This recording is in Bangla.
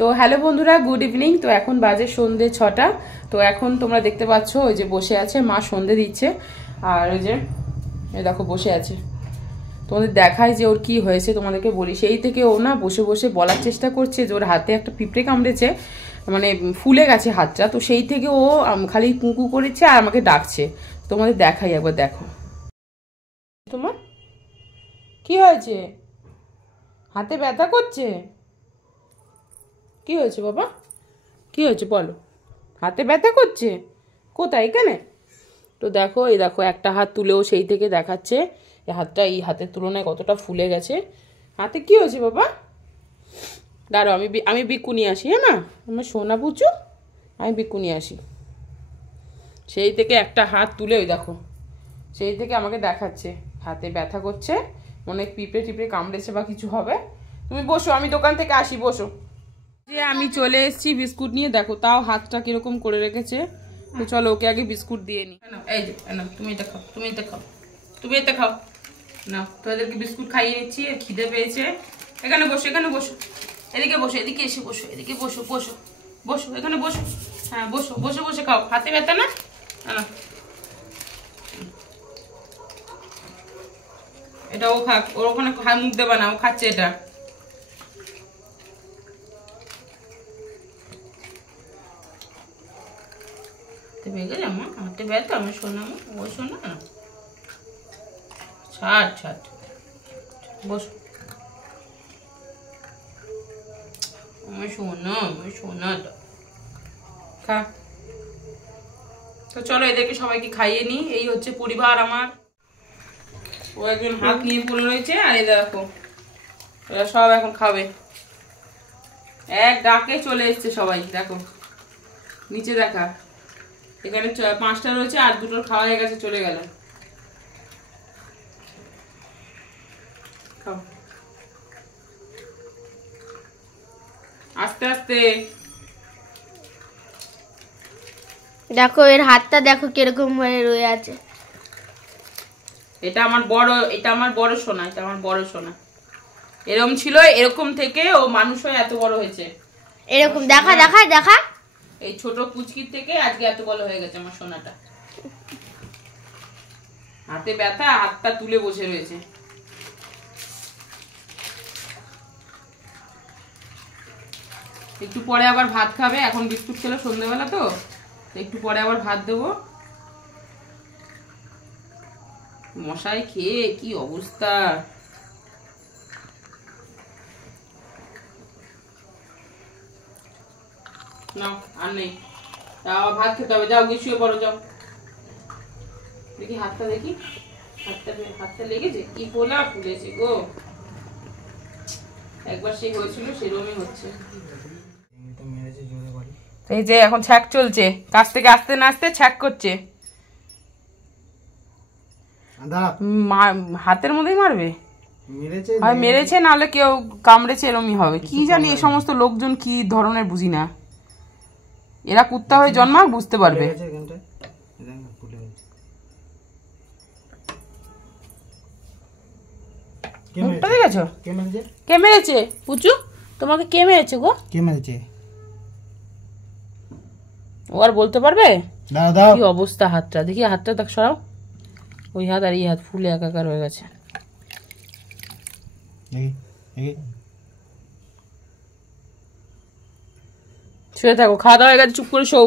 তো হ্যালো বন্ধুরা, গুড ইভিনিং। তো এখন বাজে সন্ধে 6টা। তো এখন তোমরা দেখতে পাচ্ছ ওই যে বসে আছে মা, সন্ধে দিচ্ছে। আর ওই যে দেখো বসে আছে। তোমাদের দেখায় যে ওর কি হয়েছে, তোমাদেরকে বলি। সেই থেকে ও না বসে বসে বলার চেষ্টা করছে যে ওর হাতে একটা পিঁপড়ে কামড়েছে, মানে ফুলে গেছে হাতটা। তো সেই থেকে ও খালি কুঁকু করেছে আর আমাকে ডাকছে। তোমাদের দেখাই একবার, দেখো। তোমার কি হয়েছে? হাতে ব্যথা করছে? কি হয়েছে বাবা? কি হয়েছে বলো? হাতে ব্যথা করছে? কোথায়? এখানে? তো দেখো, এই দেখো একটা হাত তুলেও সেই থেকে দেখাচ্ছে এই হাতটা এই হাতের তুলনায় কতটা ফুলে গেছে। হাতে কি হয়েছে বাবা? দাঁড়াও, আমি বিকু নিয়ে আসি। হ্যাঁ মা, আমার সোনা পুচু, আমি বিকু নিয়ে আসি। সেই থেকে একটা হাত তুলে ওই দেখো, সেই থেকে আমাকে দেখাচ্ছে হাতে ব্যথা করছে, অনেক পিঁপড়ে টিপড়ে কামড়েছে বা কিছু হবে। তুমি বসো, আমি দোকান থেকে আসি, বসো। যে আমি চলে এসেছি বিস্কুট নিয়ে, দেখো তাও হাতটা কিরকম করে রেখেছে। তো চলো ওকে আগে বিস্কুট দিয়ে নি। এই যে না, তুমি এটা খাও, তুমি এটা খাও, তুমি এটা খাও না। তোদেরকে বিস্কুট খাইয়ে নিচ্ছি, খিদে পেয়েছে। এখানে বসো, এখানে বসো, এদিকে বসো, এদিকে এসে বসো, এদিকে বসো, বসো বসো, এখানে বসো। হ্যাঁ বসো, বসে বসে খাও। হাতে ব্যথা না? না, এটা ও খাক, ওর ওখানে মুখ দেবা না, ও খাচ্ছে এটা। ভেঙে যাবো, হাতে ব্যথা, আমার শোনা, ও শোনা। ছাড় ছাড়, বসো। আমার শোনা, আমার শোনাটা খা। তো চলো এদেরকে সবাইকে খাইয়ে নি। এই হচ্ছে পরিবার আমার। ও একজন হাত নিয়ে পড়ে রয়েছে, আর এই দেখো এরা সব এখন খাবে। এক ডাকে চলে এসছে সবাই, দেখো নিচে দেখা। এখানে 5টা রয়েছে, আর 2টোর খাওয়া হয়ে গেছে, চলে গেল। খাও আস্তে আস্তে। দেখো এর হাতটা দেখো কিরকম হয়ে রয়ে আছে। এটা আমার বড় সোনা, এটা আমার বড় সোনা। এরকম ছিল, এরকম থেকে ও মানুষ হয়ে এত বড় হয়েছে। এরকম দেখা দেখা দেখা, এই ছোট পুচকির থেকে আজকে এত বড় হয়ে গেছে আমার সোনাটা। হাতে ব্যথা, হাতটা তুলে বসে রয়েছে। একটু পরে আবার ভাত খাবে, এখন বিস্কুট খেলো সন্ধ্যেবেলা, তো একটু পরে আবার ভাত দেবো। মশাই খেয়ে কি অবস্থা। না আর নেই, আবার ভাত খেতে হবে। যাও গিয়ে শুয়ে পড়ো, যাও। দেখি হাতটা, দেখি হাতটা লেগেছে, কি ফোলা ফুলেছে গো। একবার সেই হয়েছিল, সেরকমই হচ্ছে। এই যে এখন ছ্যাক চলছে, কাছ থেকে আসতে না আসতে ছ্যাক করছে। হাতের মধ্যেই মারবে, হয় মেরেছে, নাহলে কেউ কামড়েছে, এরমই হবে। কি জানি এই সমস্ত লোকজন কি ধরনের, বুঝি না। এরা কুত্তা হয়ে জন্মাক, বুঝতে পারবে। মুখটা দেখেছো? কে মেরেছে পুচু তোমাকে? কে মেরেছে গো? কে মেরেছে? ও আর বলতে পারবে? কি অবস্থা হাতটা, দেখি হাতটা দেখ, সরাও। ওই হাত আর এই হাত ফুলে একাকার হয়ে গেছে। শুয়ে থাকো, খাওয়া দাওয়া হয়ে গেছে, চুপ করে শোও।